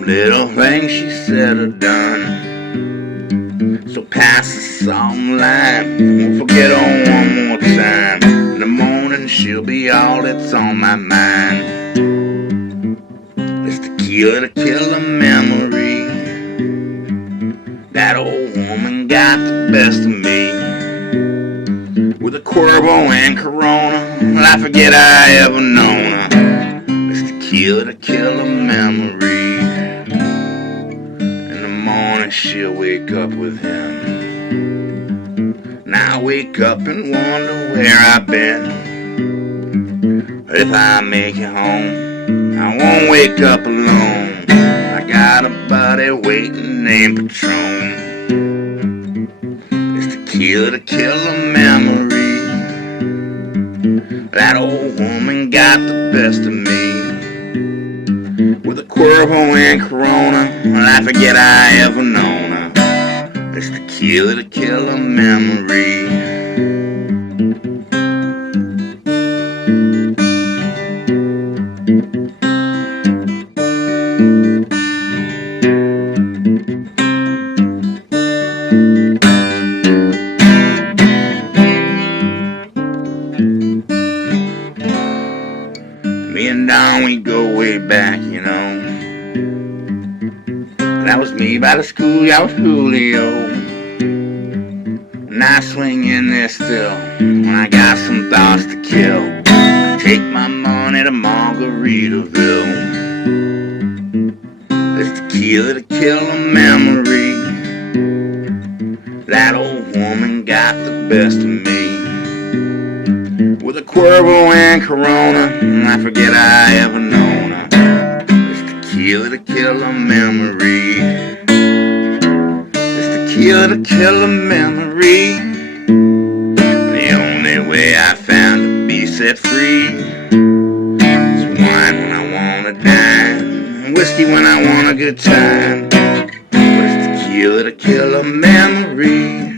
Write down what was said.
some little things she said or done. So pass the salt and lime, won't forget her one more time. In the morning she'll be all that's on my mind. It's tequila to kill a memory. That old woman got the best of me. With a Cuervo and Corona, I forget I ever known her. It's tequila to kill a memory. In the morning she'll wake up with him. Now I wake up and wonder where I've been. If I make it home, I won't wake up alone. I got a buddy waiting named Patron. It's tequila to kill a memory. That old woman got the best of me. With a Cuervo and Corona, I forget I ever known her. It's tequila to kill a memory. Me and Don, we go way back, you know. That was me by the schoolyard with Julio. And I swing in there still when I got some thoughts to kill. I take my money to Margaritaville. It's tequila to kill a memory. That old woman got the best of me. With a Cuervo and Corona, I forget I ever known her. It's tequila to kill a memory. It's tequila to kill a memory. The only way I found to be set free is wine when I want to dine, and whiskey when I want a good time. But it's tequila to kill a memory.